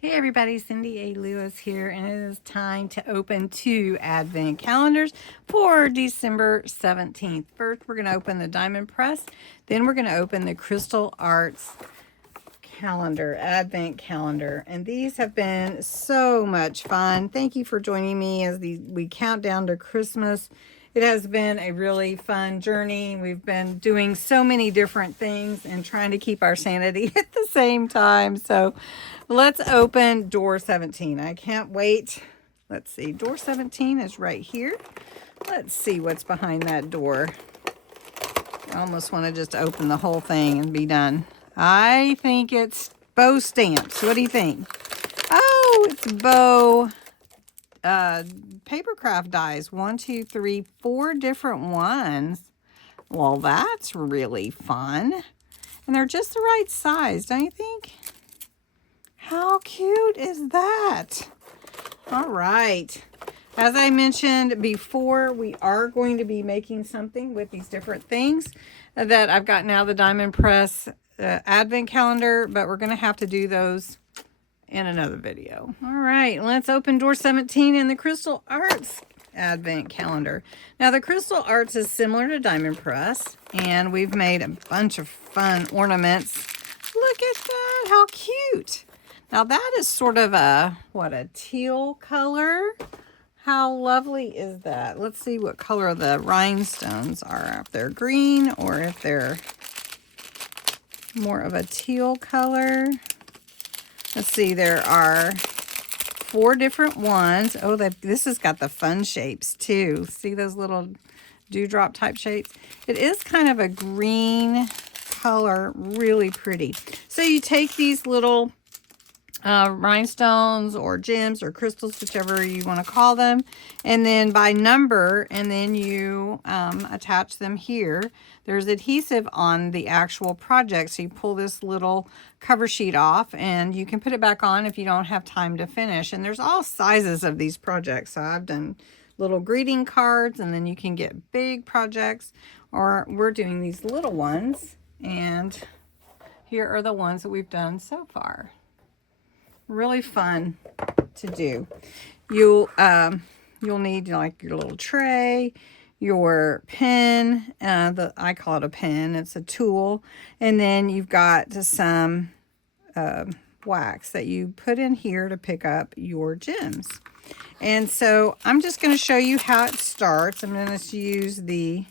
Hey everybody, Cindy A. Lewis here, and it is time to open 2 advent calendars for December 17th. First, we're going to open the Diamond Press, then we're going to open the Crystal Arts calendar, advent calendar, and these have been so much fun. Thank you for joining me as we count down to Christmas. It has been a really fun journey. We've been doing so many different things and trying to keep our sanity at the same time. So let's open door 17. I can't wait. Let's see, door 17 is right here. Let's see what's behind that door. I almost want to just open the whole thing and be done. I think it's bow stamps. What do you think? Oh, it's bow paper craft dies. 1, 2, 3, 4 different ones. Well, that's really fun. And they're just the right size, don't you think? How cute is that? All right. As I mentioned before, we are going to be making something with these different things that I've got now, the Diamond Press advent calendar, but we're going to have to do those in another video. All right, let's open door 17 in the Crystal Arts advent calendar. Now, the Crystal Arts is similar to Diamond Press, and we've made a bunch of fun ornaments. Look at that, how cute. Now, that is sort of a teal color. How lovely is that? Let's see what color the rhinestones are. If they're green or if they're more of a teal color. Let's see, there are 4 different ones. Oh, this has got the fun shapes too. See those little dewdrop type shapes? It is kind of a green color, really pretty. So you take these little rhinestones or gems or crystals, whichever you want to call them, and then by number, and then you attach them here. There's adhesive on the actual project, so you pull this little cover sheet off and you can put it back on if you don't have time to finish. And there's all sizes of these projects. So I've done little greeting cards, and then you can get big projects, or we're doing these little ones, and here are the ones that we've done so far. Really fun to do. You'll need like your little tray, your pen, I call it a pen, it's a tool, and then you've got some wax that you put in here to pick up your gems. And so I'm just going to show you how it starts. I'm going to use the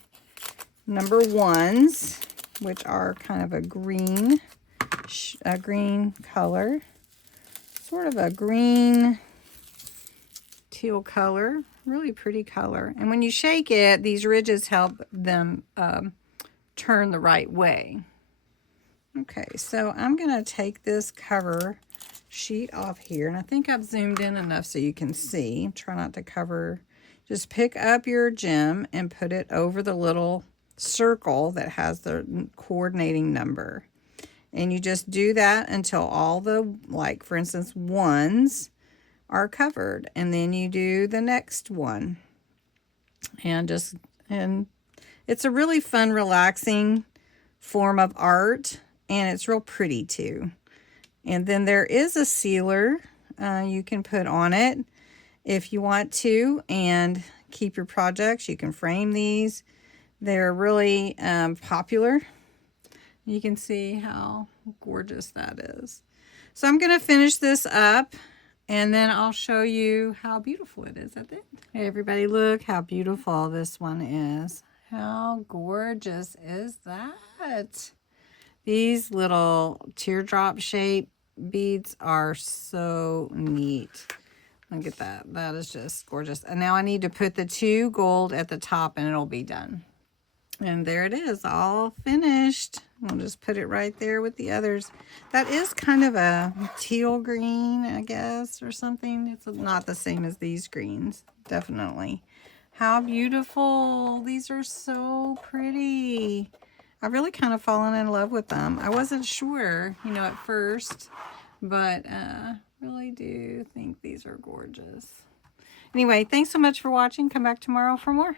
number 1s, which are kind of a green color. Sort of a green teal color, really pretty color. And when you shake it, these ridges help them turn the right way. Okay, so I'm going to take this cover sheet off here, and I think I've zoomed in enough so you can see. Try not to cover. Just pick up your gem and put it over the little circle that has the coordinating number. And you just do that until all the, like for instance, 1s are covered. And then you do the next one. And it's a really fun, relaxing form of art. And it's real pretty too. And then there is a sealer you can put on it if you want to, and keep your projects. You can frame these. They're really popular. You can see how gorgeous that is. So I'm going to finish this up, and then I'll show you how beautiful it is at the end. Hey everybody, look how beautiful this one is. How gorgeous is that? These little teardrop shape beads are so neat. Look at that. That is just gorgeous. And now I need to put the 2 gold at the top, and it'll be done. And there it is, all finished. We'll just put it right there with the others. That is kind of a teal green, I guess, or something. It's not the same as these greens, definitely. How beautiful. These are so pretty. I've really kind of fallen in love with them. I wasn't sure, at first, but really do think these are gorgeous. Anyway, thanks so much for watching. Come back tomorrow for more.